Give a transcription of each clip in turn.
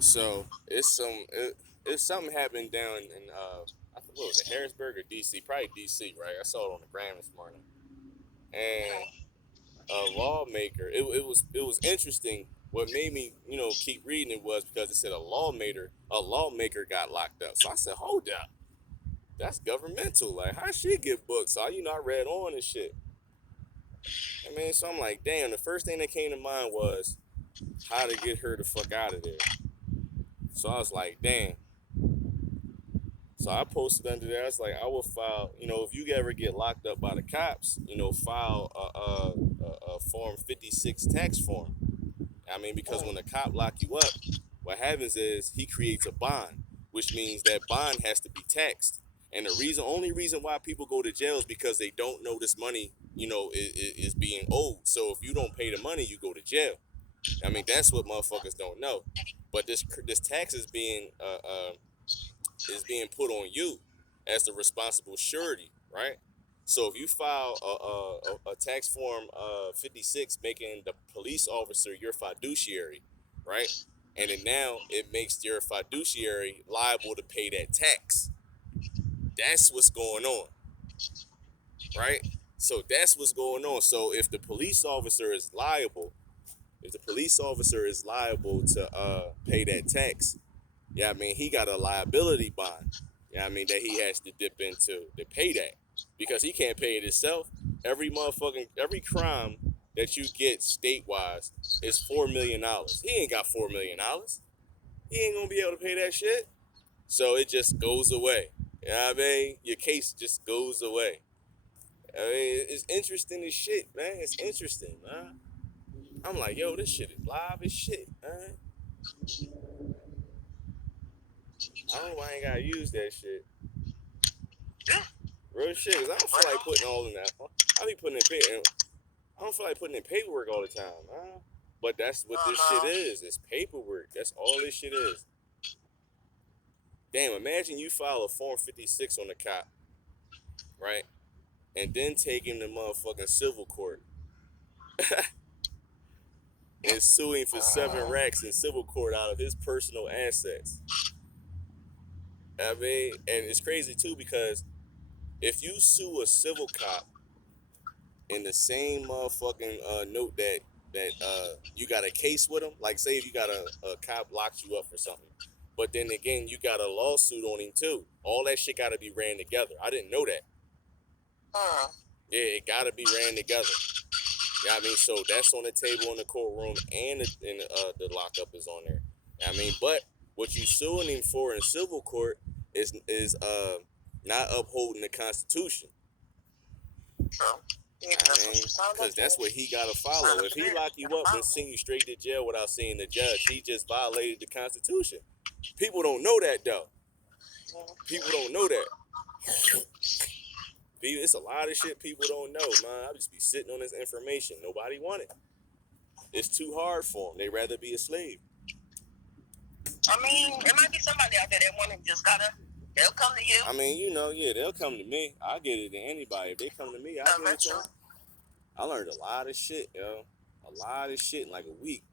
So it's something happened down in what was it, Harrisburg or DC? Probably DC, right? I saw it on the gram this morning, and a lawmaker. It was interesting. What made me keep reading it was because it said a lawmaker got locked up. So I said, hold up, that's governmental. Like, how she get booked? So I read on and shit. I mean, so I'm like, damn. The first thing that came to mind was how to get her the fuck out of there. So I was like, damn. So I posted under there. I was like, I will file. If you ever get locked up by the cops, file a form 56 tax form. I mean, because when a cop lock you up, what happens is he creates a bond, which means that bond has to be taxed. And only reason why people go to jail is because they don't know this money, is being owed. So if you don't pay the money, you go to jail. I mean, that's what motherfuckers don't know. But this tax is being put on you as the responsible surety, right? So if you file a tax form 56 making the police officer your fiduciary, right? And then now it makes your fiduciary liable to pay that tax. That's what's going on, right? So that's what's going on. So if the police officer is liable to pay that tax, yeah, I mean, he got a liability bond. Yeah, I mean, that he has to dip into to pay that because he can't pay it himself. Every crime that you get state wise is $4 million. He ain't got $4 million. He ain't gonna be able to pay that shit. So it just goes away. Yeah, I mean, your case just goes away. I mean, it's interesting as shit, man. It's interesting, man. I'm like, yo, this shit is live as shit, man. I don't know why I ain't gotta use that shit. Real shit, cause I don't feel like putting all in that. I be putting in paper. I don't feel like putting in paperwork all the time, man. But that's what this shit is. It's paperwork. That's all this shit is. Damn, imagine you file a Form 56 on the cop, right? And then take him to motherfucking civil court and sue him for 7 racks in civil court out of his personal assets. I mean, and it's crazy too because if you sue a civil cop in the same motherfucking note that you got a case with him, like say if you got a cop locked you up for something, but then again you got a lawsuit on him too. All that shit got to be ran together. I didn't know that. Yeah, it got to be ran together. Yeah, I mean, so that's on the table in the courtroom, and the lockup is on there. I mean, but what you suing him for in civil court is not upholding the Constitution. Because that's what he got to follow. If he lock you up and send you straight to jail without seeing the judge, he just violated the Constitution. People don't know that, though. People don't know that. It's a lot of shit people don't know, man. I just be sitting on this information. Nobody want it. It's too hard for them. They'd rather be a slave. I mean, there might be somebody out there that want to just they'll come to you. I mean, they'll come to me. I'll get it to anybody. If they come to me, I'll get it to them. I learned a lot of shit, yo. A lot of shit in like a week.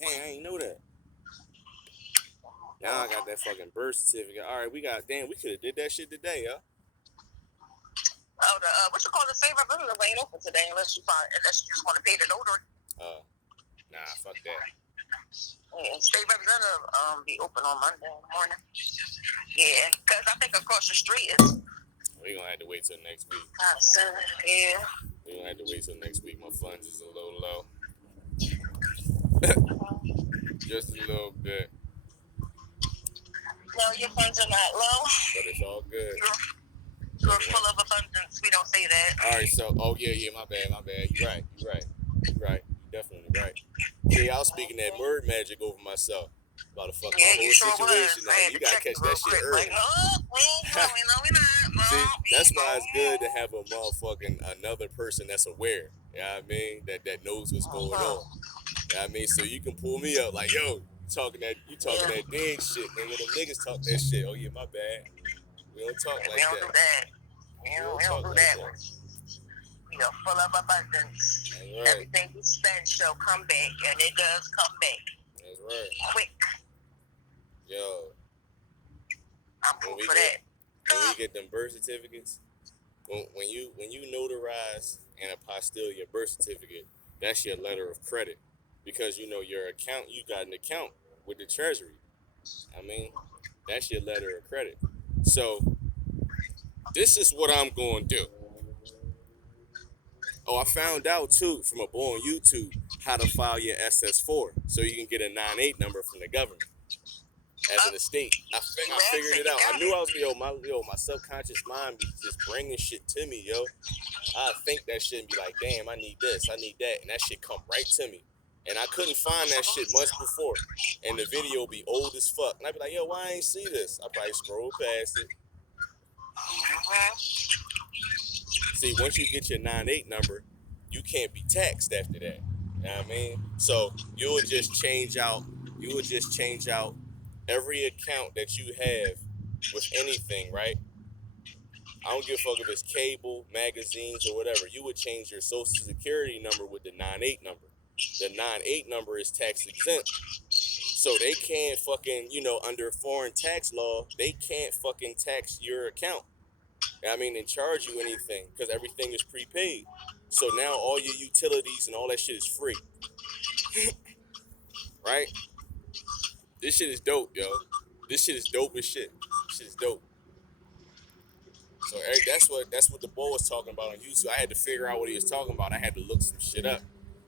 Dang, I ain't know that. Now I got that fucking birth certificate. All right, we could have did that shit today, yo. Oh, what you call the state representative ain't open today unless you just want to pay the notary. Nah, fuck that. Yeah, state representative be open on Monday morning. Yeah, because I think across the street is. We're gonna have to wait till next week. Yeah. We're gonna have to wait till next week. My funds is a little low. Just a little bit. No, your funds are not low. But it's all good. You're full of abundance. We don't say that. All right, so, my bad. You're right. You're definitely right. See, I was speaking that word magic over myself. About to fuck my whole situation. Now, you gotta catch that shit early. See, that's why it's good to have a motherfucking another person that's aware. You know what I mean? That knows what's going on. You know what I mean? So you can pull me up like, yo, you talking that dang shit. And when them niggas talk that shit, oh yeah, my bad. We don't talk like that. We don't do that. We don't do that. We are full of abundance. Right. Everything we spend shall come back, and it does come back. That's right. Quick. for that. When we get them birth certificates, when you notarize and apostille your birth certificate, that's your letter of credit, because you know your account, you got an account with the Treasury. I mean, that's your letter of credit. So this is what I'm going to do. Oh, I found out too from a boy on YouTube how to file your SS4 so you can get a 9-8 number from the government as an estate. I figured it out. I knew I was my subconscious mind be just bringing shit to me, yo. I think that shit and be like, damn, I need this, I need that, and that shit come right to me. And I couldn't find that shit months before, and the video be old as fuck. And I'd be like, yo, why I ain't see this? I probably scroll past it. See, once you get your 9-8 number, you can't be taxed after that. You know what I mean? So you would just change out every account that you have with anything, right? I don't give a fuck if it's cable, magazines, or whatever. You would change your social security number with the 9-8 number. The 9-8 number is tax exempt. So they can't fucking, under foreign tax law, they can't fucking tax your account. I mean, and charge you anything, because everything is prepaid. So now all your utilities and all that shit is free. Right? This shit is dope, yo. This shit is dope as shit. This shit is dope. So Eric, that's what the boy was talking about on YouTube. I had to figure out what he was talking about. I had to look some shit up.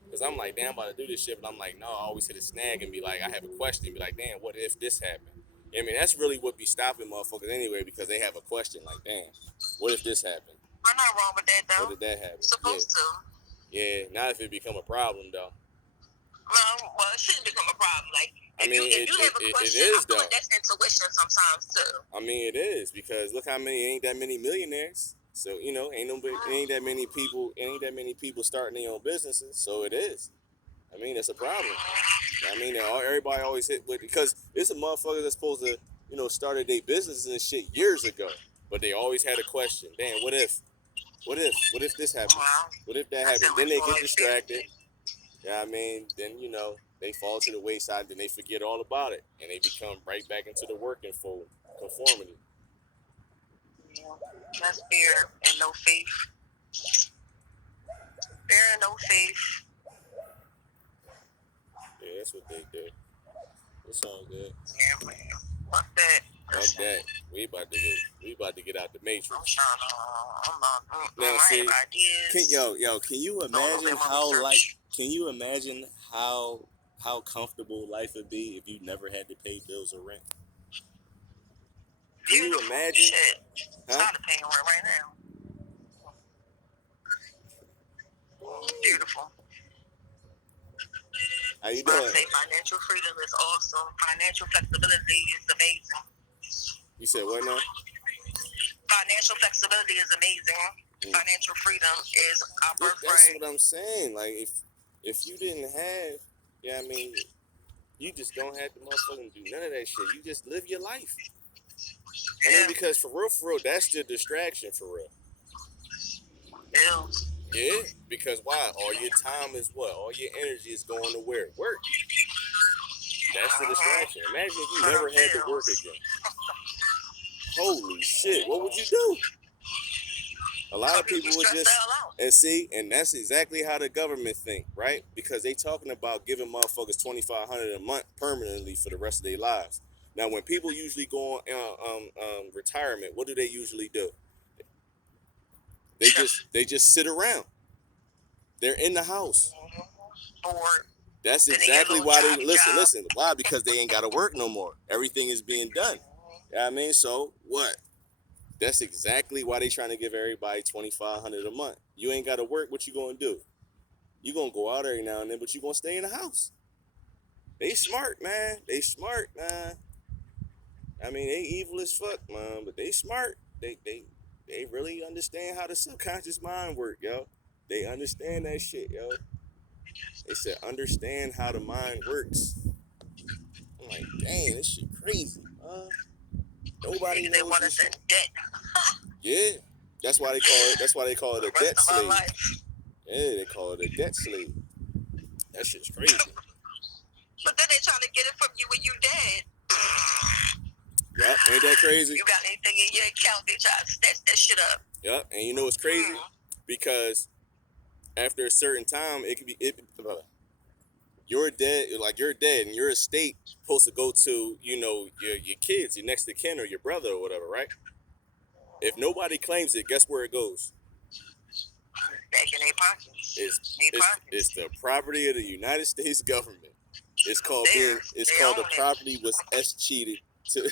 Because I'm like, damn, I'm about to do this shit. But I'm like, no, I always hit a snag and be like, I have a question. Be like, damn, what if this happened? I mean, that's really what be stopping motherfuckers anyway, because they have a question like, damn, what if this happened? We're not wrong with that, though. What did that happen? Supposed to. Yeah, not if it become a problem, though. Well, it shouldn't become a problem. Like, if you have a question, it is, I feel like that's intuition sometimes, too. I mean, it is, because look how many, ain't that many millionaires. So, ain't that many people starting their own businesses. So it is. I mean, that's a problem. I mean, everybody always hit with, because it's a motherfucker that's supposed to, started their businesses and shit years ago. But they always had a question. Damn, what if? What if this happens? What if that happens? Then they get distracted. Yeah, I mean, then, they fall to the wayside, then they forget all about it. And they become right back into the working for conformity. Yeah, that's fear and no faith. Fear and no faith. Yeah, that's what they do. It's all good. Yeah, man. Fuck that. Fuck that. We about to get out the matrix. I'm trying to. Now, I see, have ideas. can you imagine how comfortable life would be if you never had to pay bills or rent? Can you imagine? Shit. Huh? Tired of paying rent right now. Beautiful. How you doing? I say financial freedom is awesome. Financial flexibility is amazing. You said what now? Financial flexibility is amazing. Financial freedom is our birthright. That's what I'm saying. Like, if you didn't have, I mean, you just don't have to motherfucking do none of that shit. You just live your life. I mean, because for real, that's the distraction for real. Yeah. Yeah, because why? All your time is what? All your energy is going to where? Work. That's the distraction. Imagine if you never had to work again. Holy shit, what would you do? A lot of people would just, and that's exactly how the government think, right? Because they talking about giving motherfuckers $2,500 a month permanently for the rest of their lives. Now, when people usually go on retirement, what do they usually do? They just sit around. They're in the house. That's exactly why they listen. Why? Because they ain't got to work no more. Everything is being done. You know what I mean? So what? That's exactly why they trying to give everybody $2,500 a month. You ain't got to work. What you gonna do? You gonna go out every now and then, but you gonna stay in the house. They smart, man. I mean, they evil as fuck, man, but they smart. They really understand how the subconscious mind work, yo. They understand that shit, yo. They said, understand how the mind works. I'm like, dang, this shit crazy. Nobody knows. They want us in debt. Yeah, that's why they call it a debt slave. Yeah, they call it a debt slave. That shit's crazy. But then they trying to get it from you when you dead. Yeah, ain't that crazy? You got anything in your account, they try to snatch that shit up. Yep, and you know what's crazy? Because after a certain time, it could be you're dead, and your estate supposed to go to, your kids, your next of kin or your brother or whatever, right? If nobody claims it, guess where it goes? Back in their pockets. It's the property of the United States government. It's called the property was cheated to.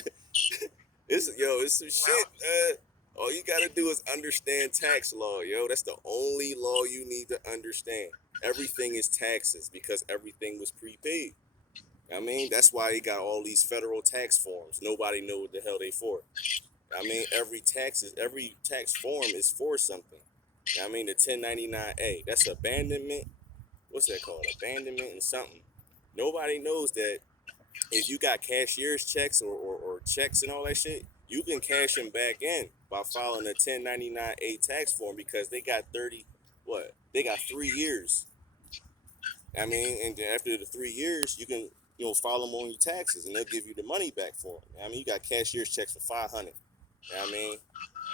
It's some shit. All you gotta do is understand tax law, yo. That's the only law you need to understand. Everything is taxes because everything was prepaid. I mean, that's why he got all these federal tax forms. Nobody know what the hell they for. I mean, every tax form is for something. I mean, the 1099-A, that's abandonment. What's that called? Abandonment and something. Nobody knows that if you got cashier's checks or checks and all that shit, you can cash them back in by filing a 1099-A tax form because they got 3 years. I mean, and after the 3 years, you can, file them on your taxes and they'll give you the money back for them. I mean, you got cashier's checks for $500. I mean,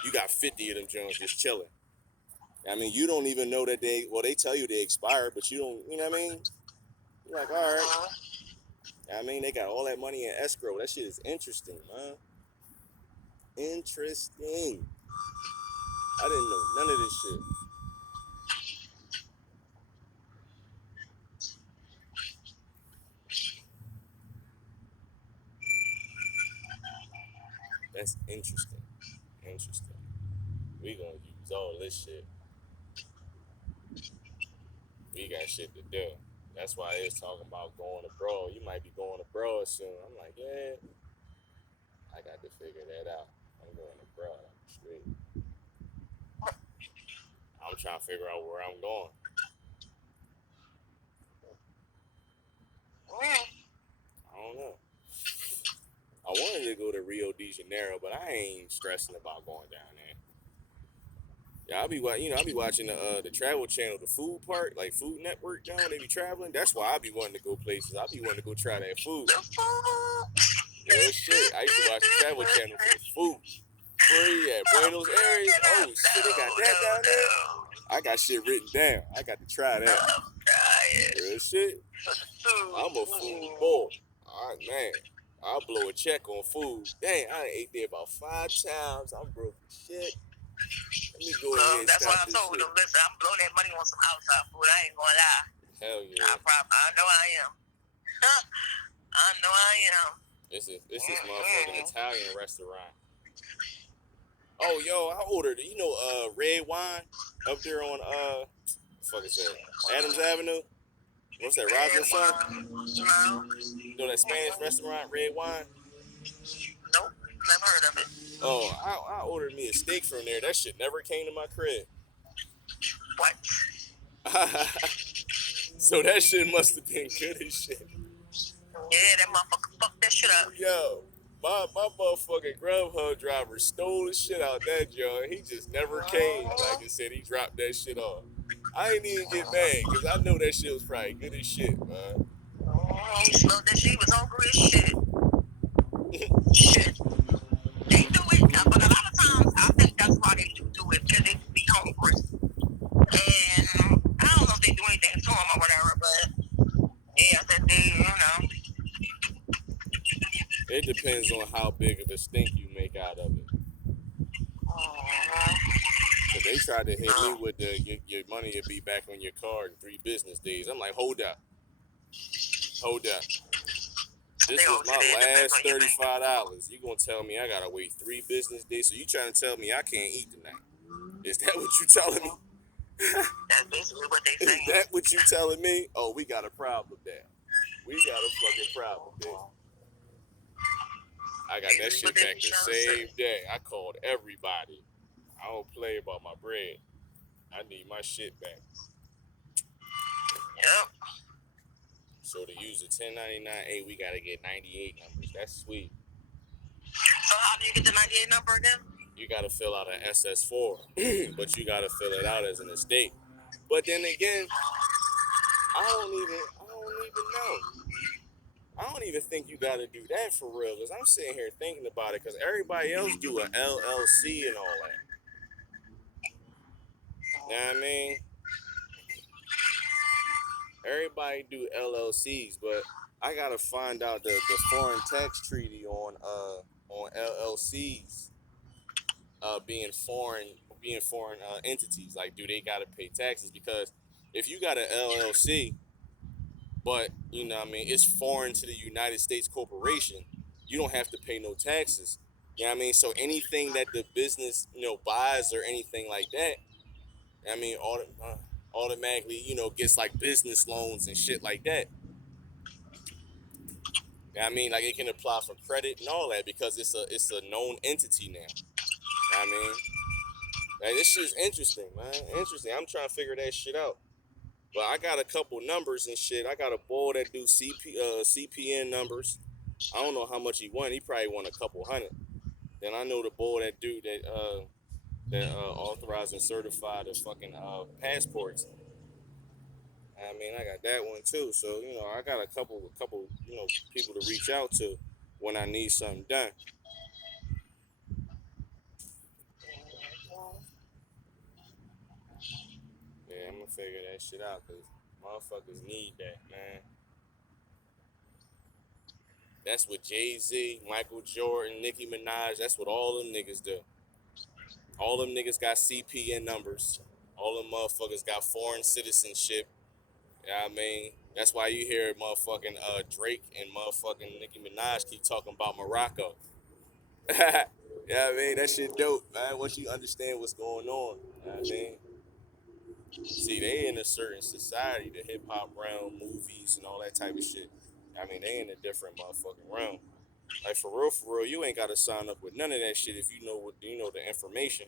you got 50 of them Jones just chilling. I mean, you don't even know that they tell you they expired, but you don't, you know what I mean? You're like, all right. I mean, they got all that money in escrow. That shit is interesting, man. Interesting. I didn't know none of this shit. That's interesting. We gonna use all this shit. We got shit to do. That's why it's talking about going abroad. You might be going abroad soon. I'm like, yeah, I got to figure that out. I'm going abroad. I'm straight. I'm trying to figure out where I'm going. I don't know. I wanted to go to Rio de Janeiro, but I ain't stressing about going down there. Yeah, I'll be watching the Travel Channel, the food part, like Food Network down. They be traveling. That's why I be wanting to go places. I be wanting to go try that food. Real shit. I used to watch the Travel Channel for the food. Free at Buenos Aires. Oh shit, they got that down there. I got shit written down. I got to try that. Real shit. I'm a food boy. Alright, man. I'll blow a check on food. Dang, I ate there about 5 times. I'm broke as shit. Let me go ahead and that's why I this told shit. them, listen, I'm blowing that money on some outside food. I ain't gonna lie. Hell yeah. I know I am. I know I am. This is motherfucking Italian restaurant. Oh, yo, I ordered, red wine up there on, fuck is that? Adams Avenue? What's that, Roslyn? No. You know that Spanish restaurant, red wine? Nope, never heard of it. Oh, I ordered me a steak from there. That shit never came to my crib. What? So that shit must have been good as shit. Yeah, that motherfucker fucked that shit up. Yo, my motherfucking Grubhub driver stole the shit out that joint. He just never came. Like I said, he dropped that shit off. I ain't even get mad because I know that shit was probably good as shit, man. He smelled that shit. He was hungry as shit. Shit. They do it, but a lot of times I think that's why they do it, because they be hungry. And I don't know if they do anything to them or whatever, but yeah, I said It depends on how big of a stink you make out of it. So they tried to hit me with your money will be back on your card in 3 business days. I'm like, hold up. This was my last $35. You gonna tell me I gotta wait 3 business days? So you trying to tell me I can't eat tonight? Is that what you telling me? That's basically what they say. Is that what you telling me? Oh, we got a problem there. We got a fucking problem there. I got that shit back the same day. I called everybody. I don't play about my bread. I need my shit back. Yep. So to use the 1099-A, we gotta get 98 numbers. That's sweet. So how do you get the 98 number again? You gotta fill out an SS4, but you gotta fill it out as an estate. But then again, I don't even know. I don't even think you gotta do that for real. Cause I'm sitting here thinking about it. Cause everybody else do an LLC and all that. You know what I mean? Everybody do LLCs, but I gotta find out the foreign tax treaty on LLCs being foreign entities. Like, do they gotta pay taxes? Because if you got an LLC, but you know what I mean, it's foreign to the United States corporation, you don't have to pay no taxes. You know what I mean? So anything that the business buys or anything like that, I mean, automatically gets like business loans and shit like that. You know what I mean, like it can apply for credit and all that because it's a known entity now. You know what I mean, like this shit's interesting, man. Interesting. I'm trying to figure that shit out. But I got a couple numbers and shit. I got a boy that do CPN numbers. I don't know how much he won. He probably won a couple hundred. Then I know the boy that do that authorized and certified the fucking passports. I mean, I got that one too. So I got a couple people to reach out to when I need something done. Yeah, I'm gonna figure that shit out because motherfuckers need that, man. That's what Jay-Z, Michael Jordan, Nicki Minaj, that's what all them niggas do. All them niggas got CPN numbers. All them motherfuckers got foreign citizenship. You know what I mean? That's why you hear motherfucking Drake and motherfucking Nicki Minaj keep talking about Morocco. Yeah, I mean, that shit dope, man. Once you understand what's going on, you know what I mean? See, they in a certain society, the hip hop realm, movies, and all that type of shit. I mean, they in a different motherfucking realm. Like for real, you ain't gotta sign up with none of that shit if you know the information.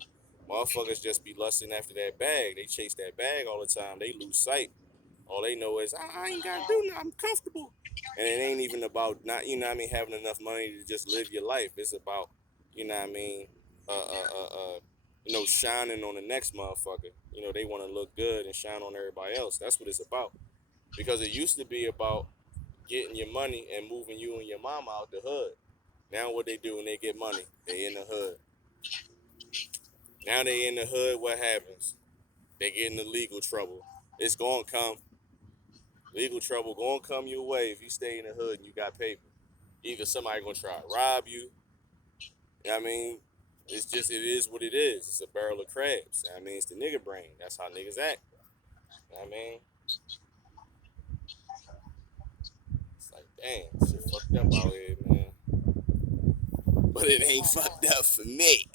Motherfuckers just be lusting after that bag. They chase that bag all the time. They lose sight. All they know is I ain't gotta do nothing. I'm comfortable. And it ain't even about not what I mean having enough money to just live your life. It's about what I mean uh uh uh, uh shining on the next motherfucker. They want to look good and shine on everybody else. That's what it's about. Because it used to be about getting your money and moving you and your mama out the hood. Now what they do when they get money? They in the hood. Now they in the hood, what happens? They get into legal trouble. It's gonna come. Legal trouble gonna come your way if you stay in the hood and you got paper. Either somebody gonna try to rob you. I mean, it is what it is. It's a barrel of crabs. I mean, it's the nigga brain. That's how niggas act. I mean, it's like, damn, shit fucked up out here, man. But it ain't fucked up for me.